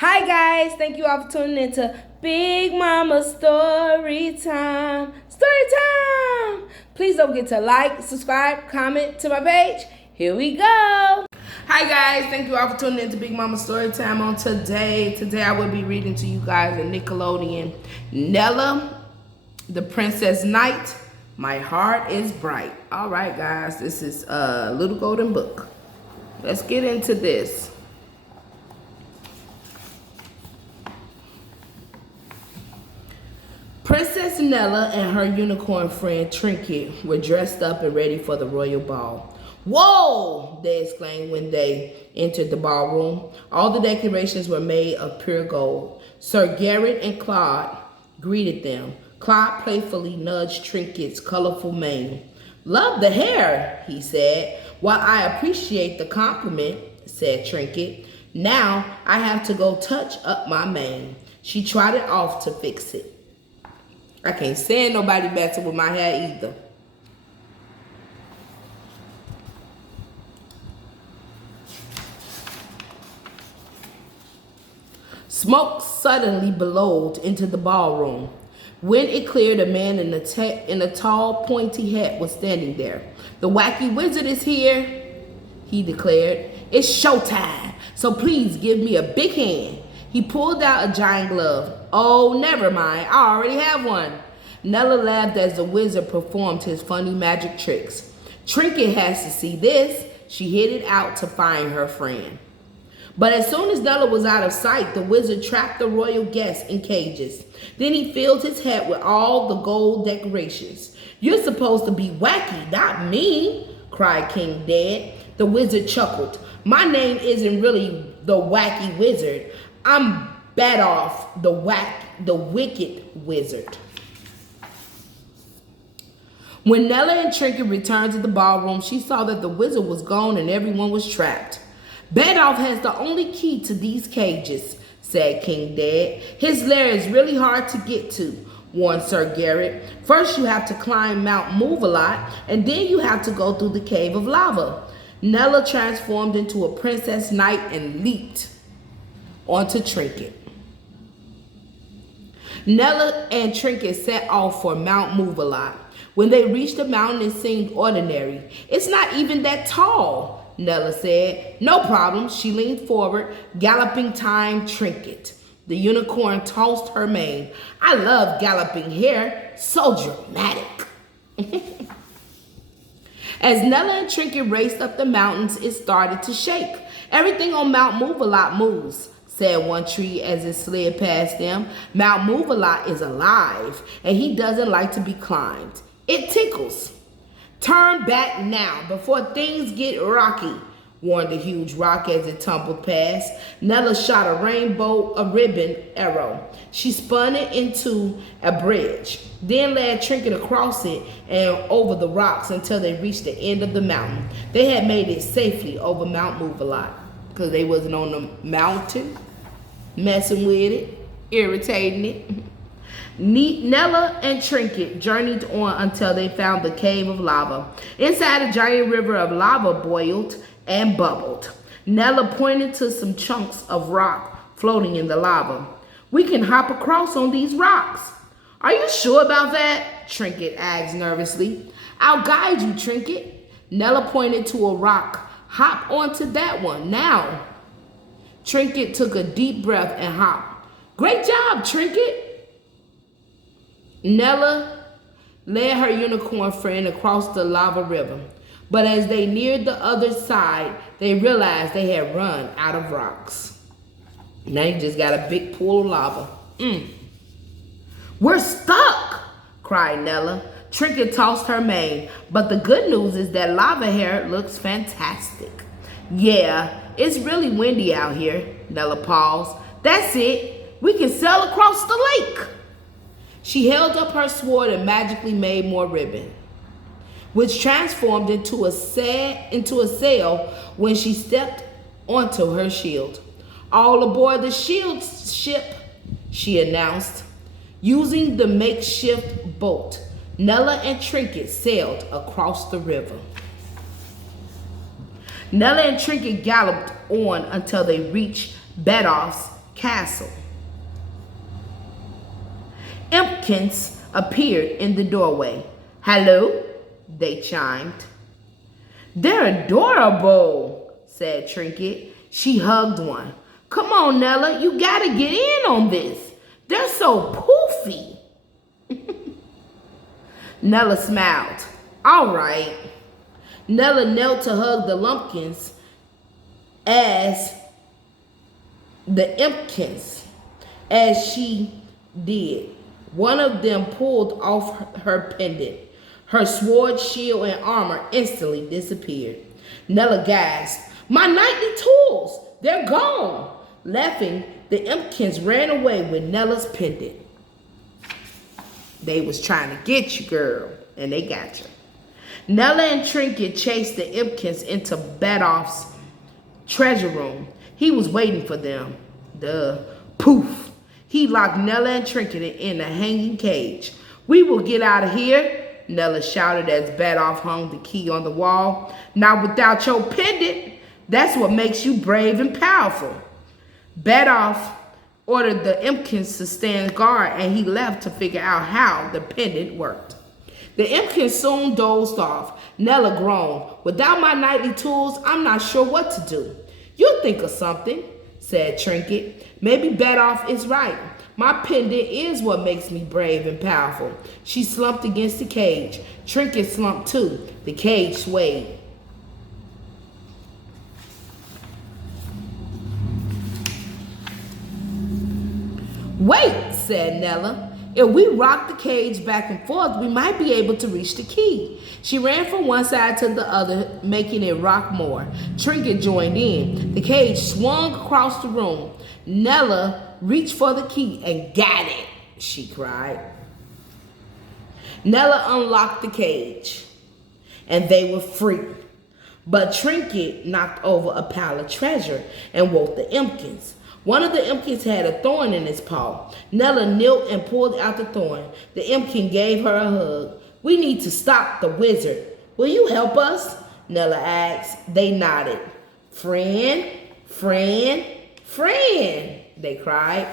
Hi guys, thank you all for tuning into Big Mama Story Time. Story time! Please don't forget to like, subscribe, comment to my page. Here we go. Hi guys, thank you all for tuning into Big Mama Story Time on today. Today I will be reading to you guys a Nickelodeon Nella, the Princess Knight, My Heart is Bright. All right guys, this is a Little Golden Book. Let's get into this. Princess Nella and her unicorn friend Trinket were dressed up and ready for the royal ball. Whoa! They exclaimed when they entered the ballroom. All the decorations were made of pure gold. Sir Garrett and Claude greeted them. Claude playfully nudged Trinket's colorful mane. "Love the hair," he said. "While I appreciate the compliment," said Trinket, "now I have to go touch up my mane." She trotted off to fix it. I can't stand nobody messing with my hair either. Smoke suddenly billowed into the ballroom. When it cleared, a man in a tall, pointy hat was standing there. "The wacky wizard is here," he declared. "It's showtime, so please give me a big hand." He pulled out a giant glove. "Oh, never mind. I already have one." Nella laughed as the wizard performed his funny magic tricks. "Trinket has to see this." She headed out to find her friend. But as soon as Nella was out of sight, the wizard trapped the royal guests in cages. Then he filled his hat with all the gold decorations. "You're supposed to be wacky, not me," cried King Dead. The wizard chuckled. "My name isn't really the Wacky Wizard. I'm Badolf, the Wicked Wizard." When Nella and Trinket returned to the ballroom, she saw that the wizard was gone and everyone was trapped. "Badolf has the only key to these cages," said King Dead. "His lair is really hard to get to," warned Sir Garrett. "First you have to climb Mount Move-A-Lot, and then you have to go through the Cave of Lava." Nella transformed into a princess knight and leaped onto Trinket. Nella and Trinket set off for Mount Move-A-Lot. When they reached the mountain, it seemed ordinary. "It's not even that tall," Nella said. "No problem." She leaned forward, galloping time Trinket. The unicorn tossed her mane. "I love galloping hair. So dramatic." As Nella and Trinket raced up the mountains, it started to shake. "Everything on Mount Move-A-Lot moves," said one tree as it slid past them. "Mount Move-A-Lot is alive, and he doesn't like to be climbed. It tickles." "Turn back now before things get rocky," warned the huge rock as it tumbled past. Nella shot a ribbon arrow. She spun it into a bridge, then led Trinket across it and over the rocks until they reached the end of the mountain. They had made it safely over Mount Move-A-Lot because they wasn't on the mountain, messing with it, irritating it. Nella and Trinket journeyed on until they found the Cave of Lava. Inside, a giant river of lava boiled and bubbled. Nella pointed to some chunks of rock floating in the lava. "We can hop across on these rocks." "Are you sure about that?" Trinket asked nervously. "I'll guide you, Trinket." Nella pointed to a rock. "Hop onto that one now." Trinket took a deep breath and hopped. "Great job, Trinket." Nella led her unicorn friend across the lava river. But as they neared the other side, they realized they had run out of rocks. Now you just got a big pool of lava. "We're stuck!" cried Nella. Trinket tossed her mane. "But the good news is that lava hair looks fantastic." "Yeah, it's really windy out here." Nella paused. "That's it. We can sail across the lake." She held up her sword and magically made more ribbon, which transformed into a sail when she stepped onto her shield. "All aboard the shield ship," she announced. Using the makeshift boat, Nella and Trinket sailed across the river. Nella and Trinket galloped on until they reached Badolf's castle. Impkins appeared in the doorway. "Hello," they chimed. "They're adorable," said Trinket. She hugged one. "Come on, Nella, you gotta get in on this. They're so poofy." Nella smiled. "All right." Nella knelt to hug the lumpkins as she did. One of them pulled off her pendant. Her sword, shield, and armor instantly disappeared. Nella gasped, "My knightly tools! They're gone!" Laughing, the Impkins ran away with Nella's pendant. They was trying to get you, girl, and they got you. Nella and Trinket chased the Impkins into Badoff's treasure room. He was waiting for them. Poof! He locked Nella and Trinket in a hanging cage. "We will get out of here," Nella shouted as Badoff hung the key on the wall. "Not without your pendant. That's what makes you brave and powerful." Badoff ordered the Impkins to stand guard, and he left to figure out how the pendant worked. The Impkins soon dozed off. Nella groaned, "Without my knightly tools, I'm not sure what to do." "You'll think of something," said Trinket. "Maybe Badoff is right. My pendant is what makes me brave and powerful." She slumped against the cage. Trinket slumped too. The cage swayed. "Wait," said Nella. "If we rock the cage back and forth, we might be able to reach the key." She ran from one side to the other, making it rock more. Trinket joined in. The cage swung across the room. Nella reached for the key and got it, she cried. Nella unlocked the cage, and they were free. But Trinket knocked over a pile of treasure and woke the Impkins. One of the Impkins had a thorn in his paw. Nella knelt and pulled out the thorn. The Impkin gave her a hug. "We need to stop the wizard. Will you help us?" Nella asked. They nodded. "Friend, friend, friend," they cried.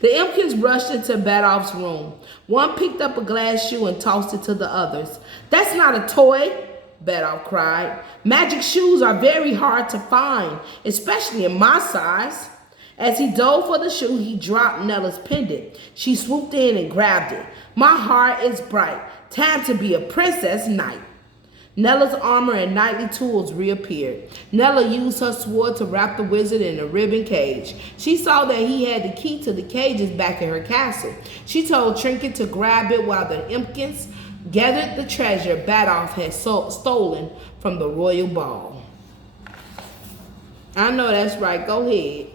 The Impkins rushed into Badoff's room. One picked up a glass shoe and tossed it to the others. "That's not a toy," Badoff cried. "Magic shoes are very hard to find, especially in my size." As he dove for the shoe, he dropped Nella's pendant. She swooped in and grabbed it. "My heart is bright. Time to be a princess knight." Nella's armor and knightly tools reappeared. Nella used her sword to wrap the wizard in a ribbon cage. She saw that he had the key to the cages back in her castle. She told Trinket to grab it while the Impkins gathered the treasure Badoff had stolen from the royal ball. I know that's right. Go ahead.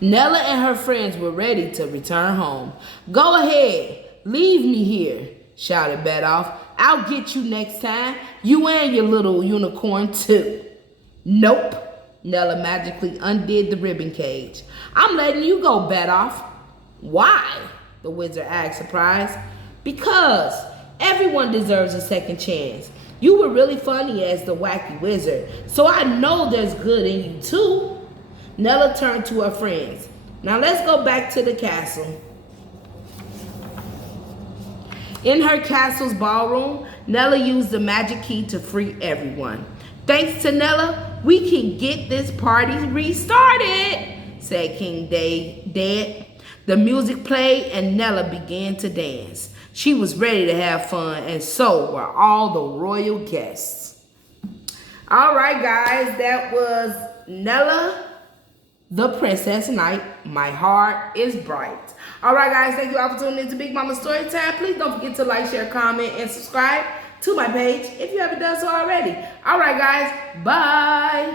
Nella and her friends were ready to return home. "Go ahead, leave me here," shouted Badoff. "I'll get you next time. You and your little unicorn too." "Nope." Nella magically undid the ribbon cage. "I'm letting you go, Badoff." "Why?" the wizard asked, surprised. "Because everyone deserves a second chance. You were really funny as the wacky wizard, so I know there's good in you too." Nella turned to her friends. "Now let's go back to the castle." In her castle's ballroom, Nella used the magic key to free everyone. "Thanks to Nella, we can get this party restarted," said King Dead. The music played and Nella began to dance. She was ready to have fun, and so were all the royal guests. All right, guys, that was Nella, the Princess Knight. My heart is bright. All right, guys, thank you all for tuning in to Big Mama Storytime. Please don't forget to like, share, comment, and subscribe to my page if you haven't done so already. All right, guys, bye.